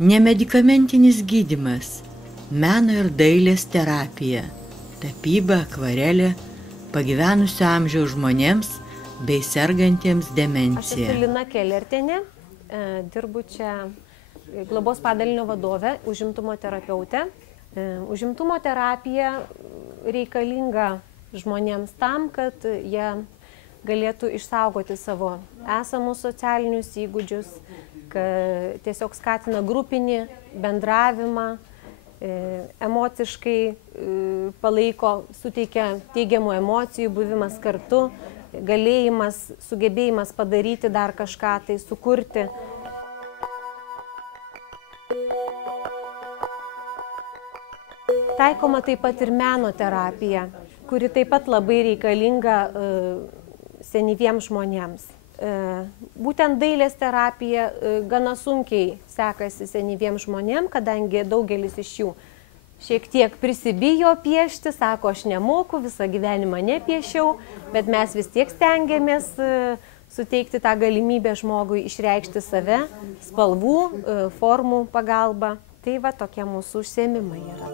Nemedikamentinis gydymas, meno ir dailės terapija, tapyba, akvarelė, pagyvenusio amžiaus žmonėms bei sergantiems demencija. Aš esu Lina Kelertienė, dirbu čia globos padalinio vadovė, užimtumo terapeutė. Užimtumo terapija reikalinga žmonėms tam, kad jie galėtų išsaugoti savo esamus socialinius įgūdžius, kad tiesiog skatina grupinį bendravimą, emociškai palaiko, suteikia teigiamų emocijų, buvimas kartu, galėjimas, sugebėjimas padaryti dar kažką, tai sukurti. Taikoma taip pat ir meno terapija, kuri taip pat labai reikalinga senyviems žmonėms. Būtent dailės terapija gana sunkiai sekasi senyviems žmonėms, kadangi daugelis iš jų šiek tiek prisibijo piešti, sako, aš nemoku, visą gyvenimą nepiešiau, bet mes vis tiek stengiamės suteikti tą galimybę žmogui išreikšti save spalvų, formų pagalba. Tai va tokie mūsų užsiėmimai yra.